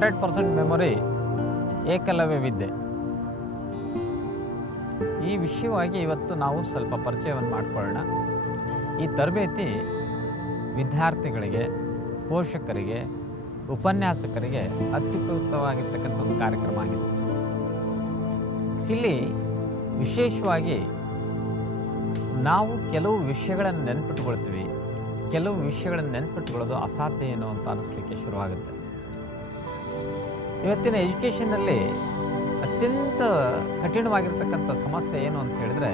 100% memory Eklavya ವಿದ್ಯೆ. ಈ ವಿಷಯವಾಗಿ ಇವತ್ತು ನಾವು ಸ್ವಲ್ಪ ಪರಿಚಯವನ್ನು ಮಾಡಿಕೊಳ್ಳೋಣ. ಈ ತರಬೇತಿ ವಿದ್ಯಾರ್ಥಿಗಳಿಗೆ, ಪೋಷಕರಿಗೆ, ಉಪನ್ಯಾಸಕರಿಗೆ ಅತ್ಯುಪಯುಕ್ತವಾಗಿರ್ತಕ್ಕಂಥ ಒಂದು ಕಾರ್ಯಕ್ರಮ ಆಗಿದೆ. ಇಲ್ಲಿ ವಿಶೇಷವಾಗಿ ನಾವು ಕೆಲವು ವಿಷಯಗಳನ್ನು ನೆನಪಿಟ್ಕೊಳ್ತೀವಿ, ಕೆಲವು ವಿಷಯಗಳನ್ನು ನೆನಪಿಟ್ಕೊಳ್ಳೋದು ಅಸಾಧ್ಯ ಏನೋ ಅಂತ ಅನಿಸ್ಲಿಕ್ಕೆ ಶುರುವಾಗುತ್ತೆ. ಇವತ್ತಿನ ಎಜುಕೇಷನ್ನಲ್ಲಿ ಅತ್ಯಂತ ಕಠಿಣವಾಗಿರ್ತಕ್ಕಂಥ ಸಮಸ್ಯೆ ಏನು ಅಂತ ಹೇಳಿದ್ರೆ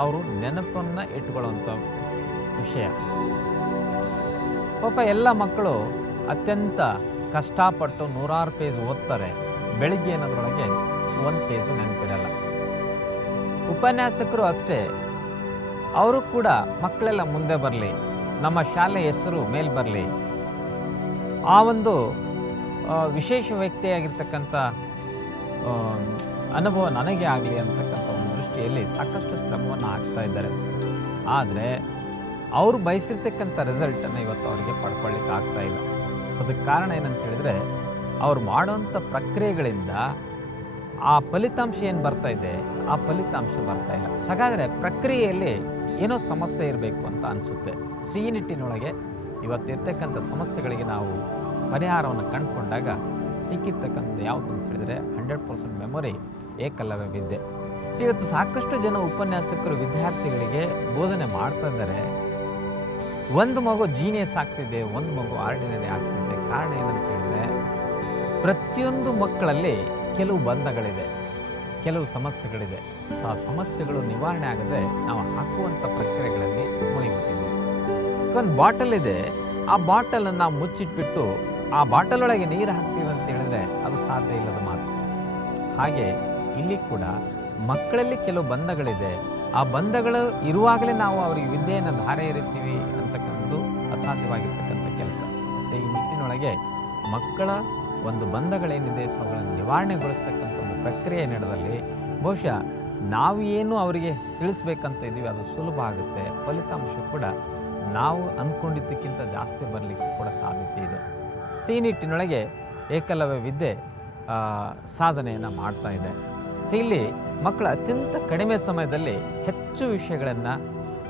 ಅವರು ನೆನಪನ್ನು ಇಟ್ಕೊಳ್ಳುವಂಥ ವಿಷಯ. ಪಾಪ ಎಲ್ಲ ಮಕ್ಕಳು ಅತ್ಯಂತ ಕಷ್ಟಪಟ್ಟು 100 ಪೇಜ್ ಓದ್ತಾರೆ, ಬೆಳಿಗ್ಗೆ ಅನ್ನೋದ್ರೊಳಗೆ 1 ಪೇಜು ನೆನಪಿರಲ್ಲ. ಉಪನ್ಯಾಸಕರು ಅಷ್ಟೇ, ಅವರು ಕೂಡ ಮಕ್ಕಳೆಲ್ಲ ಮುಂದೆ ಬರಲಿ, ನಮ್ಮ ಶಾಲೆ ಹೆಸರು ಮೇಲೆ ಬರಲಿ, ಆ ಒಂದು ವಿಶೇಷ ವ್ಯಕ್ತಿಯಾಗಿರ್ತಕ್ಕಂಥ ಅನುಭವ ನನಗೆ ಆಗಲಿ ಅಂತಕ್ಕಂಥ ಒಂದು ದೃಷ್ಟಿಯಲ್ಲಿ ಸಾಕಷ್ಟು ಶ್ರಮವನ್ನು ಹಾಕ್ತಾ ಇದ್ದಾರೆ. ಆದರೆ ಅವರು ಬಯಸಿರ್ತಕ್ಕಂಥ ರಿಸಲ್ಟನ್ನು ಇವತ್ತು ಅವರಿಗೆ ಪಡ್ಕೊಳ್ಳಿಕ್ಕೆ ಆಗ್ತಾ ಇಲ್ಲ. ಸೊ ಅದಕ್ಕೆ ಕಾರಣ ಏನಂತ ಹೇಳಿದ್ರೆ ಅವ್ರು ಮಾಡೋಂಥ ಪ್ರಕ್ರಿಯೆಗಳಿಂದ ಆ ಫಲಿತಾಂಶ ಏನು ಬರ್ತಾ ಇದೆ, ಆ ಫಲಿತಾಂಶ ಬರ್ತಾ ಇಲ್ಲ. ಹಾಗಾದರೆ ಪ್ರಕ್ರಿಯೆಯಲ್ಲಿ ಏನೋ ಸಮಸ್ಯೆ ಇರಬೇಕು ಅಂತ ಅನಿಸುತ್ತೆ. ಸೊ ಈ ನಿಟ್ಟಿನೊಳಗೆ ಇವತ್ತಿರ್ತಕ್ಕಂಥ ಸಮಸ್ಯೆಗಳಿಗೆ ನಾವು ಪರಿಹಾರವನ್ನು ಕಂಡುಕೊಂಡಾಗ ಸಿಕ್ಕಿರ್ತಕ್ಕಂಥದ್ದು ಯಾವುದು ಅಂತ ಹೇಳಿದರೆ 100% ಮೆಮೊರಿ ಏಕಲವ್ಯ ವಿದ್ಯೆ. ಸೊ ಇವತ್ತು ಸಾಕಷ್ಟು ಜನ ಉಪನ್ಯಾಸಕರು ವಿದ್ಯಾರ್ಥಿಗಳಿಗೆ ಬೋಧನೆ ಮಾಡ್ತಾ ಇದ್ದಾರೆ. ಒಂದು ಮಗು ಜೀನಿಯಸ್ ಆಗ್ತಿದೆ, ಒಂದು ಮಗು ಆರ್ಡಿನರಿ ಆಗ್ತಿದೆ. ಕಾರಣ ಏನಂತ ಹೇಳಿದ್ರೆ ಪ್ರತಿಯೊಂದು ಮಕ್ಕಳಲ್ಲಿ ಕೆಲವು ಬಂಧಗಳಿದೆ, ಕೆಲವು ಸಮಸ್ಯೆಗಳಿದೆ. ಸೊ ಆ ಸಮಸ್ಯೆಗಳು ನಿವಾರಣೆ ಆಗದೆ ನಾವು ಹಾಕುವಂಥ ಪ್ರಕ್ರಿಯೆಗಳಲ್ಲಿ ಮುಳುಗಿಬಿಟ್ಟಿದ್ದೀವಿ. ಒಂದು ಬಾಟಲ್ ಇದೆ, ಆ ಬಾಟಲನ್ನು ನಾವು ಮುಚ್ಚಿಟ್ಬಿಟ್ಟು ಆ ಬಾಟಲ್ ಒಳಗೆ ನೀರು ಹಾಕ್ತೀವಿ ಅಂತ ಹೇಳಿದ್ರೆ ಅದು ಸಾಧ್ಯ ಇಲ್ಲದ ಮಾತು. ಹಾಗೆ ಇಲ್ಲಿ ಕೂಡ ಮಕ್ಕಳಲ್ಲಿ ಕೆಲವು ಬಂಧಗಳಿದೆ. ಆ ಬಂಧಗಳು ಇರುವಾಗಲೇ ನಾವು ಅವರಿಗೆ ವಿದ್ಯೆಯನ್ನು ಧಾರೆ ಎರಿತೀವಿ ಅಂತಕ್ಕಂಥದ್ದು ಅಸಾಧ್ಯವಾಗಿರ್ತಕ್ಕಂಥ ಕೆಲಸ. ಸೊ ಈ ನಿಟ್ಟಿನೊಳಗೆ ಮಕ್ಕಳ ಒಂದು ಬಂಧಗಳೇನಿದೆ, ಸೊ ಅವುಗಳನ್ನು ನಿವಾರಣೆಗೊಳಿಸ್ತಕ್ಕಂಥ ಒಂದು ಪ್ರಕ್ರಿಯೆ ನಡೆದಲ್ಲಿ ಬಹುಶಃ ನಾವು ಏನು ಅವರಿಗೆ ತಿಳಿಸ್ಬೇಕಂತ ಇದ್ದೀವಿ ಅದು ಸುಲಭ ಆಗುತ್ತೆ. ಫಲಿತಾಂಶ ಕೂಡ ನಾವು ಅಂದ್ಕೊಂಡಿದ್ದಕ್ಕಿಂತ ಜಾಸ್ತಿ ಬರಲಿಕ್ಕೆ ಕೂಡ ಸಾಧ್ಯತೆ ಇದೆ. ಸೊ ಈ ನಿಟ್ಟಿನೊಳಗೆ ಏಕಲವ್ಯ ವಿದ್ಯೆ ಸಾಧನೆಯನ್ನು ಮಾಡ್ತಾ ಇದೆ. ಸೊ ಇಲ್ಲಿ ಮಕ್ಕಳು ಅತ್ಯಂತ ಕಡಿಮೆ ಸಮಯದಲ್ಲಿ ಹೆಚ್ಚು ವಿಷಯಗಳನ್ನು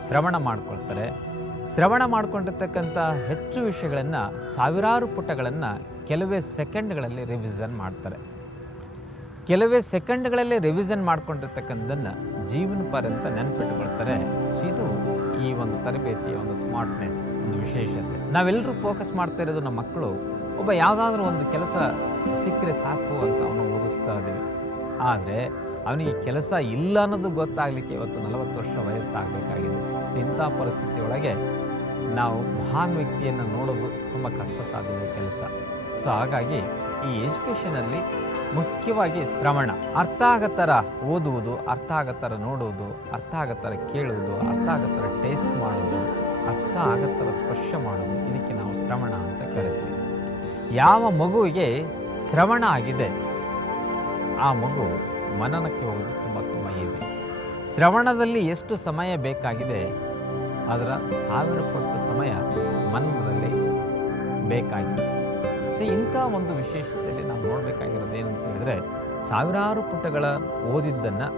ಶ್ರವಣ ಮಾಡ್ಕೊಳ್ತಾರೆ. ಶ್ರವಣ ಮಾಡ್ಕೊಂಡಿರ್ತಕ್ಕಂಥ ಹೆಚ್ಚು ವಿಷಯಗಳನ್ನು, ಸಾವಿರಾರು ಪುಟಗಳನ್ನು ಕೆಲವೇ ಸೆಕೆಂಡ್ಗಳಲ್ಲಿ ರಿವಿಷನ್ ಮಾಡ್ತಾರೆ. ಕೆಲವೇ ಸೆಕೆಂಡ್ಗಳಲ್ಲಿ ರಿವಿಷನ್ ಮಾಡ್ಕೊಂಡಿರ್ತಕ್ಕಂಥದ್ದನ್ನು ಜೀವನ ಪರ್ಯಂತ ನೆನಪಿಟ್ಟುಕೊಳ್ತಾರೆ. ಸೊ ಇದು ಈ ಒಂದು ತರಬೇತಿಯ ಒಂದು ಸ್ಮಾರ್ಟ್ನೆಸ್, ಒಂದು ವಿಶೇಷತೆ. ನಾವೆಲ್ಲರೂ ಫೋಕಸ್ ಮಾಡ್ತಾ ಇರೋದು ನಮ್ಮ ಮಕ್ಕಳು ಒಬ್ಬ ಯಾವುದಾದ್ರೂ ಒಂದು ಕೆಲಸ ಸಿಕ್ಕರೆ ಸಾಕು ಅಂತ ಅವನು ಓದಿಸ್ತಾ ಇದ್ದೀವಿ. ಆದರೆ ಅವನಿಗೆ ಕೆಲಸ ಇಲ್ಲ ಅನ್ನೋದು ಗೊತ್ತಾಗಲಿಕ್ಕೆ ಇವತ್ತು 40 ವರ್ಷ ವಯಸ್ಸಾಗಬೇಕಾಗಿದೆ. ಸೊ ಇಂಥ ಪರಿಸ್ಥಿತಿಯೊಳಗೆ ನಾವು ಮಹಾನ್ ವ್ಯಕ್ತಿಯನ್ನು ನೋಡೋದು ತುಂಬ ಕಷ್ಟ ಸಾಧ್ಯದ ಕೆಲಸ. ಸೊ ಹಾಗಾಗಿ ಈ ಎಜುಕೇಷನಲ್ಲಿ ಮುಖ್ಯವಾಗಿ ಶ್ರವಣ, ಅರ್ಥ ಆಗೋ ಥರ ಓದುವುದು, ಅರ್ಥ ಆಗೋ ಥರ ನೋಡುವುದು, ಅರ್ಥ ಆಗೋ ಥರ ಕೇಳುವುದು, ಅರ್ಥ ಆಗೋ ಥರ ಟೇಸ್ಟ್ ಮಾಡೋದು, ಅರ್ಥ ಆಗೋ ಥರ ಸ್ಪರ್ಶ ಮಾಡೋದು, ಇದಕ್ಕೆ ನಾವು ಶ್ರವಣ ಅಂತ ಕರಿತೀವಿ. ಯಾವ ಮಗುವಿಗೆ ಶ್ರವಣ ಆಗಿದೆ ಆ ಮಗು ಮನನಕ್ಕೆ ಹೋಗೋದು ತುಂಬ ಈಸಿ. ಶ್ರವಣದಲ್ಲಿ ಎಷ್ಟು ಸಮಯ ಬೇಕಾಗಿದೆ ಅದರ 1000 ಪಟ್ಟು ಸಮಯ ಮನನದಲ್ಲಿ ಬೇಕಾಗಿದೆ. ಸೊ ಇಂಥ ಒಂದು ವಿಶೇಷತೆಯಲ್ಲಿ ನಾವು ನೋಡಬೇಕಾಗಿರೋದು ಏನು ಅಂತ ಹೇಳಿದ್ರೆ ಸಾವಿರಾರು ಪುಟಗಳ ಓದಿದ್ದನ್ನು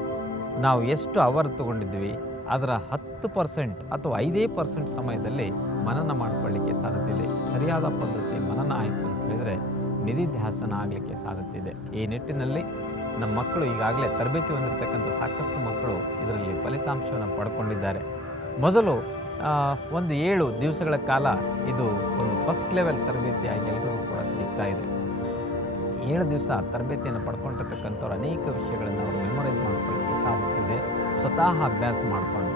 ನಾವು ಎಷ್ಟು ಅವರ್ ತಗೊಂಡಿದ್ವಿ ಅದರ 10% ಅಥವಾ 5% ಸಮಯದಲ್ಲಿ ಮನನ ಮಾಡಿಕೊಳ್ಳಿಕ್ಕೆ ಸಾಧ್ಯತೆ ಇದೆ. ಸರಿಯಾದ ಪದ್ಧತಿ ಮನನ ಆಯಿತು ಅಂತ ಹೇಳಿದರೆ ನಿಧಿಧ್ಯಾಸನ ಆಗಲಿಕ್ಕೆ ಸಾಧ್ಯತೆ ಇದೆ. ಈ ನಿಟ್ಟಿನಲ್ಲಿ ನಮ್ಮ ಮಕ್ಕಳು ಈಗಾಗಲೇ ತರಬೇತಿ ಹೊಂದಿರತಕ್ಕಂಥ ಸಾಕಷ್ಟು ಮಕ್ಕಳು ಇದರಲ್ಲಿ ಫಲಿತಾಂಶವನ್ನು ಪಡ್ಕೊಂಡಿದ್ದಾರೆ. ಮೊದಲು ಒಂದು 7 ದಿವಸಗಳ ಕಾಲ ಇದು ಒಂದು ಫಸ್ಟ್ ಲೆವೆಲ್ ತರಬೇತಿಯಾಗಿ ಎಲ್ಲರಿಗೂ ಕೂಡ ಸಿಗ್ತಾ ಇದೆ. 7 ದಿವಸ ತರಬೇತಿಯನ್ನು ಪಡ್ಕೊಂಡಿರ್ತಕ್ಕಂಥವ್ರು ಅನೇಕ ವಿಷಯಗಳನ್ನು ಅವರು ಮೆಮೊರೈಸ್ ಮಾಡ್ಕೊಳ್ಳಿಕ್ಕೆ ಸಾಧ್ಯತೆ ಇದೆ, ಸ್ವತಃ ಅಭ್ಯಾಸ ಮಾಡಿಕೊಂಡು.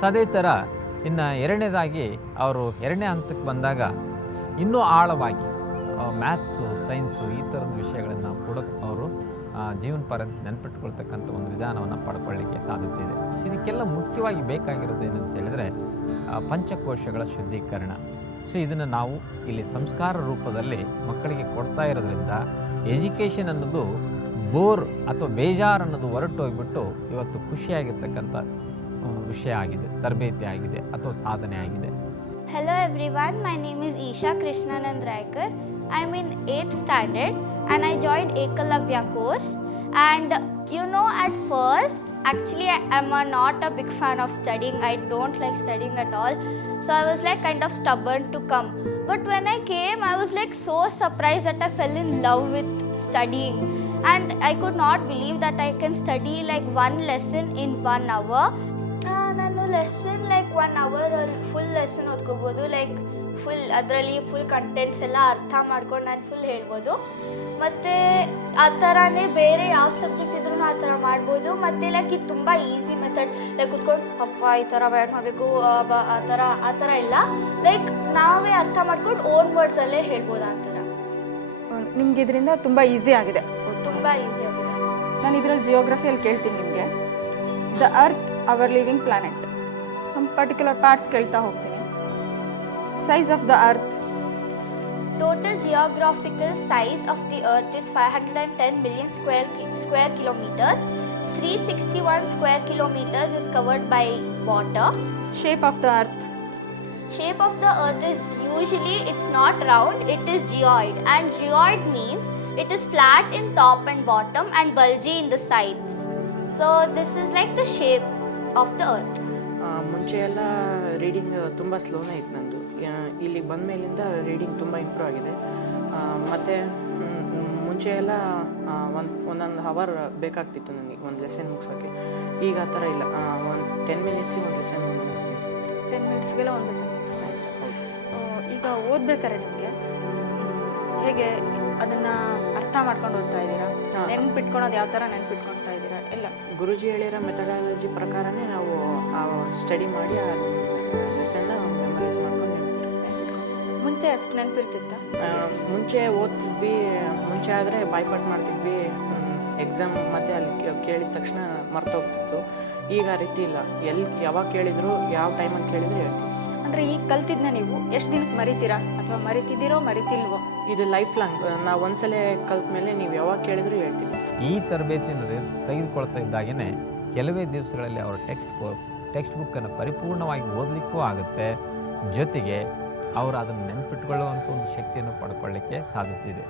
ಸೊ ಅದೇ ಥರ ಇನ್ನು 2ನೇದಾಗಿ ಅವರು 2ನೇ ಹಂತಕ್ಕೆ ಬಂದಾಗ ಇನ್ನೂ ಆಳವಾಗಿ ಮ್ಯಾಥ್ಸು, ಸೈನ್ಸು ಈ ಥರದ ವಿಷಯಗಳನ್ನು ಕೂಡ ಅವರು ಜೀವನ ಪರ್ಯಂತ ನೆನಪಿಟ್ಕೊಳ್ತಕ್ಕಂಥ ಒಂದು ವಿಧಾನವನ್ನು ಪಡ್ಕೊಳ್ಳಿಕ್ಕೆ ಸಾಧ್ಯತೆ ಇದೆ. ಸೊ ಇದಕ್ಕೆಲ್ಲ ಮುಖ್ಯವಾಗಿ ಬೇಕಾಗಿರೋದು ಏನಂತ ಹೇಳಿದರೆ ಪಂಚಕೋಶಗಳ ಶುದ್ಧೀಕರಣ. ಸೊ ಇದನ್ನು ನಾವು ಇಲ್ಲಿ ಸಂಸ್ಕಾರ ರೂಪದಲ್ಲಿ ಮಕ್ಕಳಿಗೆ ಕೊಡ್ತಾ ಇರೋದ್ರಿಂದ ಎಜುಕೇಷನ್ ಅನ್ನೋದು ಬೋರ್ ಅಥವಾ ಬೇಜಾರು ಅನ್ನೋದು ಹೊರಟು ಹೋಗಿಬಿಟ್ಟು ಇವತ್ತು ಖುಷಿಯಾಗಿರ್ತಕ್ಕಂಥ ವಿಷಯ ಆಗಿದೆ, ತರಬೇತಿ ಆಗಿದೆ ಅಥವಾ ಸಾಧನೆ ಆಗಿದೆ. Hello everyone, my name is Isha Krishnanand Raikar. I am in 8th standard. and I joined Ekalavya course. And you know, at first, actually, I'm not a big fan of studying. I don't like studying at all. So I was like kind of stubborn to come. But when I came, I was like so surprised that I fell in love with studying. And I could not believe that I can study like one lesson in 1 hour. ನಾನು lesson like 1 ಅವರಲ್ಲಿ full lesson ಓದ್ಕೋಬೋದು, like ಅದರಲ್ಲಿ full contents ಎಲ್ಲ ಅರ್ಥ ಮಾಡ್ಕೊಂಡು ನಾನು full ಹೇಳ್ಬೋದು. ಮತ್ತು ಆ ಥರನೇ ಬೇರೆ ಯಾವ ಸಬ್ಜೆಕ್ಟ್ ಇದ್ರೂ ಆ ಥರ ಮಾಡ್ಬೋದು. ಮತ್ತು ಲೈಕ್ ಇದು ತುಂಬ ಈಸಿ ಮೆಥಡ್, ಲೈಕ್ ಕುತ್ಕೊಂಡು ಅಪ್ಪ ಈ ಥರ ಬ್ಯಾಡ್ ಮಾಡಬೇಕು ಆ ಥರ ಇಲ್ಲ, ಲೈಕ್ ನಾವೇ ಅರ್ಥ ಮಾಡ್ಕೊಂಡು ಓನ್ ವರ್ಡ್ಸಲ್ಲೇ ಹೇಳ್ಬೋದು. ಆ ಥರ ನಿಮ್ಗೆ ಇದರಿಂದ ತುಂಬ ಈಸಿ ಆಗಿದೆ. ತುಂಬ ಈಸಿ ಆಗಿದೆ. ನಾನು ಇದರಲ್ಲಿ ಜಿಯೋಗ್ರಫಿಯಲ್ಲಿ ಕೇಳ್ತೀನಿ ನಿಮಗೆ, the earth our living planet, some particular parts ಕೇಳ್ತಾ ಹೋಗ್ತೀನಿ. Size of the earth. Total geographical size of the earth is 510 million square kilometers. 361 square kilometers is covered by water. Shape of the earth. Shape of the earth is usually it's not round, it is geoid, and geoid means it is flat in top and bottom and bulgy in the sides. So this is like the shape of the earth. ಮುಂಚೆ ಎಲ್ಲ reading ತುಂಬ ಸ್ಲೋನೇ ಇತ್ತು ನಂದು. ಇಲ್ಲಿಗೆ ಬಂದ ಮೇಲಿಂದ reading ತುಂಬ improve ಆಗಿದೆ. ಮತ್ತು ಮುಂಚೆ ಎಲ್ಲ ಒಂದೊಂದು ಅವರ್ ಬೇಕಾಗ್ತಿತ್ತು ನನಗೆ ಒಂದು ಲೆಸನ್ ಮುಗಿಸೋಕ್ಕೆ. ಈಗ ಆ ಥರ ಇಲ್ಲ, ಒಂದು 10 ಮಿನಿಟ್ಸಿಗೆ ಒಂದು ಲೆಸನ್ ಮುಗಿಸ್ತೀನಿ. 10 ಮಿನಿಟ್ಸ್ಗೆಲ್ಲ ಒಂದು ಲೆಸನ್ ಮುಗಿಸ್ತಾ ಇದ್ದೀನಿ. ಈಗ ಓದ್ಬೇಕಾರೆ ನಿಮಗೆ ಹೇಗೆ ಅದನ್ನು ಅರ್ಥ ಮಾಡ್ಕೊಂಡು ಓದ್ತಾ ಇದ್ದೀರಾ? ನೆನ್ಪಿಟ್ಕೊಳೋದು ಯಾವ ಥರ ನೆನ್ಪಿಟ್ಕೊಳ್ತಾ ಇದ್ದೀರಾ? ಎಲ್ಲ ಗುರುಜಿ ಹೇಳಿರೋ ಮೆಥಡಾಲಜಿ ಪ್ರಕಾರನೇ ನಾವು ಸ್ಟಡಿ ಮಾಡಿ ಆ ಲೆಸನ್ನ ಮೆಮರೈಸ್ ಮಾಡ್ಕೊಂಡು ಮುಂಚೆ ಎಷ್ಟು ನೆನಪಿರ್ತಿತ್ತ? ಮುಂಚೆ ಓದ್ತಿದ್ವಿ, ಮುಂಚೆ ಆದರೆ ಬಾಯ್ಪಾಟ್ ಮಾಡ್ತಿದ್ವಿ ಎಕ್ಸಾಮ್, ಮತ್ತು ಅಲ್ಲಿ ಕೇಳಿದ ತಕ್ಷಣ ಮರ್ತೋಗ್ತಿತ್ತು. ಈಗ ಆ ರೀತಿ ಇಲ್ಲ, ಯಾವಾಗ ಕೇಳಿದ್ರು ಯಾವ ಟೈಮಲ್ಲಿ ಕೇಳಿದ್ರು ಹೇಳ್ತೀವಿ. ಅಂದರೆ ಈಗ ಕಲ್ತಿದ್ನ ನೀವು ಎಷ್ಟು ದಿನಕ್ಕೆ ಮರಿತೀರಾ, ಅಥವಾ ಮರಿತಿದ್ದೀರೋ ಮರಿತಿಲ್ವೋ? ಇದು ಲೈಫ್ ಲಾಂಗ್. ನಾವು ಒಂದ್ಸಲ ಕಲ್ತ ಮೇಲೆ ನೀವು ಯಾವಾಗ ಕೇಳಿದ್ರು ಹೇಳ್ತೀವಿ. ಈ ತರಬೇತಿಯನ್ನು ತೆಗೆದುಕೊಳ್ತಾ ಇದ್ದಾಗೇ ಕೆಲವೇ ದಿವಸಗಳಲ್ಲಿ ಅವರ ಟೆಕ್ಸ್ಟ್ ಬುಕ್ಕನ್ನು ಪರಿಪೂರ್ಣವಾಗಿ ಓದಲಿಕ್ಕೂ ಆಗುತ್ತೆ, ಜೊತೆಗೆ ಅವರು ಅದನ್ನು ನೆನಪಿಟ್ಕೊಳ್ಳುವಂಥ ಒಂದು ಶಕ್ತಿಯನ್ನು ಪಡ್ಕೊಳ್ಳಿಕ್ಕೆ ಸಾಧ್ಯತೆ ಇದೆ.